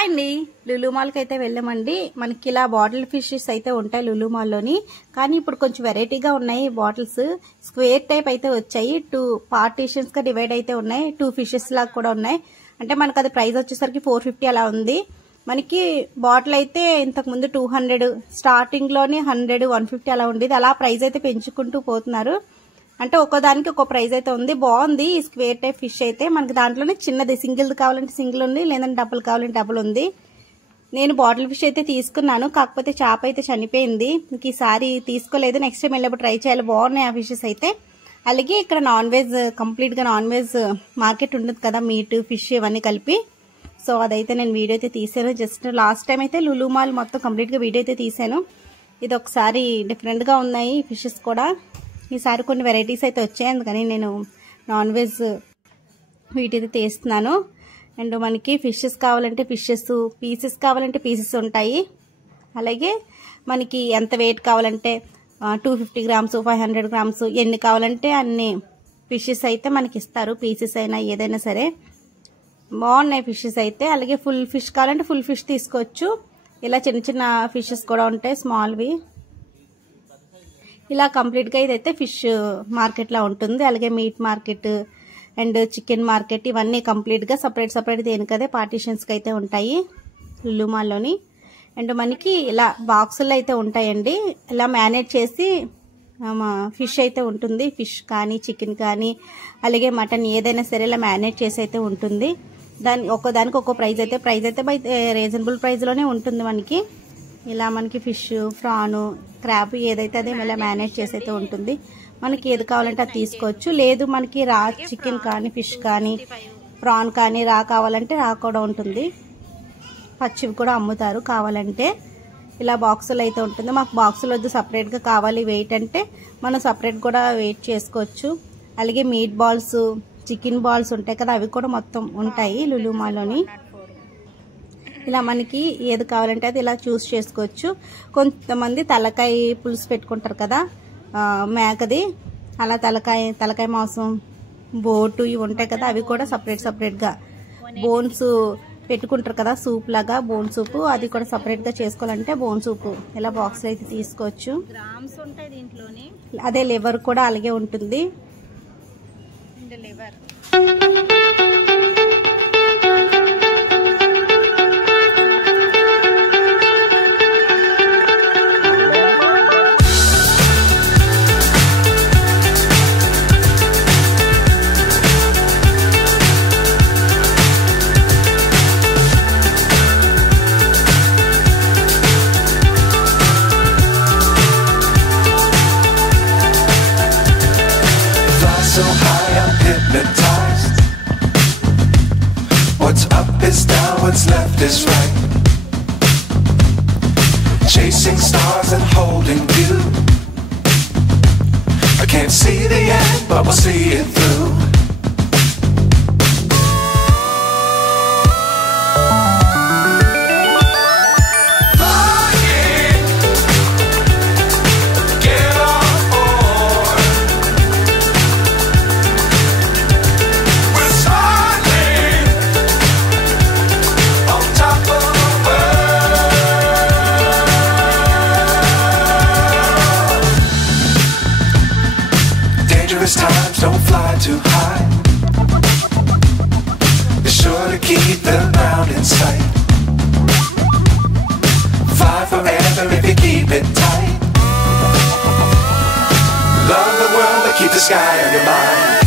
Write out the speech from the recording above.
Hi అండి, లులు మాల్కి అయితే వెళ్ళామండి. మనకి ఇలా బాటిల్ ఫిషెస్ అయితే ఉంటాయి లులు మాల్లోని. కానీ ఇప్పుడు కొంచెం వెరైటీగా ఉన్నాయి. బాటిల్స్ స్క్వేర్ టైప్ అయితే వచ్చాయి. 2 పార్టీషన్స్ గా డివైడ్ అయితే ఉన్నాయి. 2 ఫిషెస్ లాగా కూడా ఉన్నాయి. అంటే మనకు అది ప్రైస్ వచ్చేసరికి 450 అలా ఉంది. మనకి బాటిల్ అయితే ఇంతకు ముందు 200 స్టార్టింగ్ లోనే 100, 150 అలా ఉండేది. అలా ప్రైస్ అయితే పెంచుకుంటూ పోతున్నారు. అంటే ఒక్కోదానికి ఒక్కో ప్రైస్ అయితే ఉంది. బాగుంది ఈ స్క్వేర్ టైప్ ఫిష్ అయితే. మనకి దాంట్లోనే చిన్నది సింగిల్ కావాలంటే సింగిల్ ఉంది, లేదంటే డబుల్ కావాలంటే డబుల్ ఉంది. నేను బాటిల్ ఫిష్ అయితే తీసుకున్నాను, కాకపోతే చేప అయితే చనిపోయింది. ఇంక ఈసారి తీసుకోలేదు, నెక్స్ట్ టైం వెళ్ళినప్పుడు ట్రై చేయాలి. బాగున్నాయి ఆ ఫిషెస్ అయితే. అలాగే ఇక్కడ నాన్ వెజ్, కంప్లీట్ గా నాన్ వెజ్ మార్కెట్ ఉంటుంది కదా, మీట్ ఫిష్ ఇవన్నీ కలిపి. సో అదైతే నేను వీడియో అయితే తీసాను. జస్ట్ లాస్ట్ టైం అయితే లులు మాల్ మొత్తం కంప్లీట్ గా వీడియో అయితే తీసాను. ఇది ఒకసారి డిఫరెంట్ గా ఉన్నాయి ఫిషెస్ కూడా. ఈసారి కొన్ని వెరైటీస్ అయితే వచ్చాయి, అందుకని నేను నాన్ వెజ్ వీటిది తీస్తున్నాను. అండ్ మనకి ఫిషెస్ కావాలంటే ఫిషెస్, పీసెస్ కావాలంటే పీసెస్ ఉంటాయి. అలాగే మనకి ఎంత వెయిట్ కావాలంటే 250 గ్రామ్స్, 500 గ్రామ్స్ ఎన్ని కావాలంటే అన్ని ఫిషెస్ అయితే మనకి ఇస్తారు. పీసెస్ అయినా ఏదైనా సరే బాగున్నాయి ఫిషెస్ అయితే. అలాగే ఫుల్ ఫిష్ కావాలంటే ఫుల్ ఫిష్ తీసుకోవచ్చు. ఇలా చిన్న చిన్న ఫిషెస్ కూడా ఉంటాయి, స్మాల్వి. ఇలా కంప్లీట్గా ఇదైతే ఫిష్ మార్కెట్ లా ఉంటుంది. అలాగే meet market and chicken market ఇవన్నీ కంప్లీట్గా సపరేట్ దేనికదే పార్టీషన్స్కి అయితే ఉంటాయి లులు మాల్లోని. అండ్ మనకి ఇలా బాక్సుల్లో అయితే ఉంటాయండి. ఇలా మేనేజ్ చేసి ఫిష్ అయితే ఉంటుంది. ఫిష్ కానీ చికెన్ కానీ అలాగే మటన్ ఏదైనా సరే ఇలా మేనేజ్ చేసి అయితే ఉంటుంది. ఒక్కోదానికి ఒక్కో ప్రైస్ అయితే బై రీజనబుల్ ప్రైస్లోనే ఉంటుంది మనకి. ఇలా మనకి ఫిష్, ప్రాను, క్రాబ్ ఏదైతే అదే ఇలా మేనేజ్ చేసి అయితే ఉంటుంది. మనకి ఏది కావాలంటే అది తీసుకోవచ్చు. లేదు మనకి రా చికెన్ కానీ ఫిష్ కానీ ప్రాన్ కానీ రా కావాలంటే రా కూడా ఉంటుంది. పచ్చివి కూడా అమ్ముతారు కావాలంటే. ఇలా బాక్సులు అయితే ఉంటుంది. మాకు బాక్సులు వద్దు, సపరేట్గా కావాలి వెయిట్ అంటే మనం సపరేట్ కూడా వెయిట్ చేసుకోవచ్చు. అలాగే మీట్ బాల్స్, చికెన్ బాల్స్ ఉంటాయి కదా, అవి కూడా మొత్తం ఉంటాయి లులు మాల్లోని. ఇలా మనకి ఏది కావాలంటే అది ఇలా చూస్ చేసుకోవచ్చు. కొంతమంది తలకాయ పులుసు పెట్టుకుంటారు కదా మేకది, అలా తలకాయ మాంసం, బోటు ఇవి ఉంటాయి కదా, అవి కూడా సపరేట్గా బోన్స్ పెట్టుకుంటారు కదా, సూప్ లాగా బోన్ సూప్, అది కూడా సపరేట్గా చేసుకోవాలంటే బోన్ సూప్ ఇలా బాక్స్లో అయితే తీసుకోవచ్చు. అదే లివర్ కూడా అలాగే ఉంటుంది. Liver so high I'm hypnotized. What's up is down, what's left is right. Chasing stars and holding you. I can't see the end, but we'll see it through. Times don't fly too high. Be sure to keep the ground in sight. Fly forever if you keep it tight. Love the world but keep the sky on your mind.